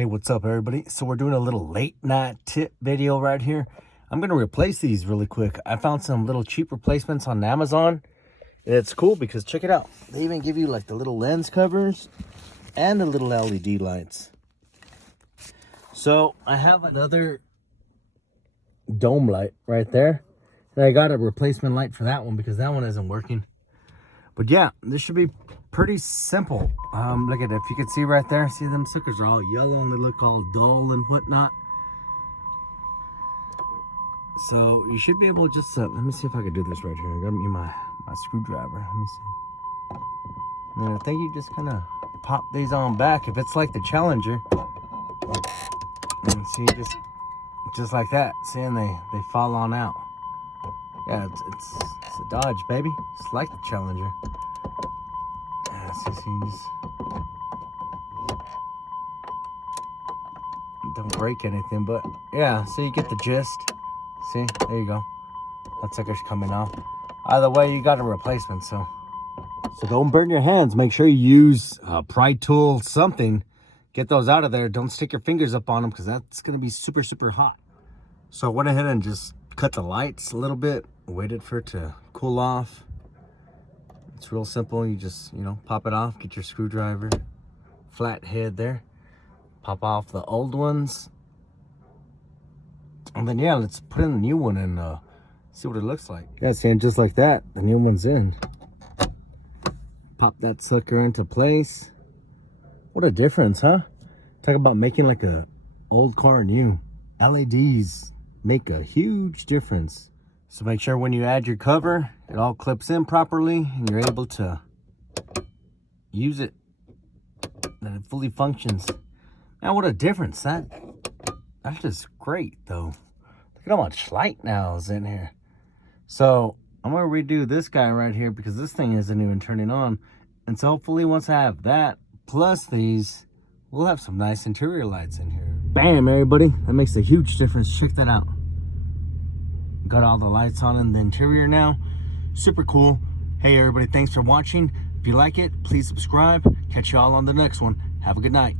Hey, what's up everybody? So we're doing a little late night tip video right here. I'm gonna replace these really quick. I found some little cheap replacements on Amazon. It's cool because check it out. They even give you like the little lens covers and the little LED lights. So I have another dome light right there. And I got a replacement light for that one because that one isn't working. But yeah, this should be pretty simple. Look at it, if you can see right there, see them suckers are all yellow and they look all dull and whatnot. So you should be able to just, let me see if I can do this right here. I got me my screwdriver. Let me see. And I think you just kind of pop these on back. If it's like the Challenger, and see, just like that. See, and they fall on out. Yeah, it's a Dodge, baby. It's like the Challenger. Yeah, see, you just don't break anything, but yeah, so you get the gist. See, there you go. That sucker's coming off. Either way, you got a replacement, so don't burn your hands. Make sure you use a pry tool, something. Get those out of there. Don't stick your fingers up on them because that's going to be super, super hot. So I went ahead and just cut the lights a little bit. Waited for it to cool off. It's real simple. You just, pop it off. Get your screwdriver. Flat head there. Pop off the old ones. And then, yeah, let's put in the new one and see what it looks like. Yeah, see, and just like that, the new one's in. Pop that sucker into place. What a difference, huh? Talk about making like a old car new. LEDs make a huge difference. So make sure when you add your cover, it all clips in properly and you're able to use it. That it fully functions. Man, what a difference. That's just great though. Look at how much light now is in here. So I'm gonna redo this guy right here because this thing isn't even turning on. And so hopefully once I have that plus these, we'll have some nice interior lights in here. Bam, everybody. That makes a huge difference. Check that out. Got all the lights on in the interior now. Super cool. Hey everybody, thanks for watching. If you like it, please subscribe. Catch you all on the next one. Have a good night.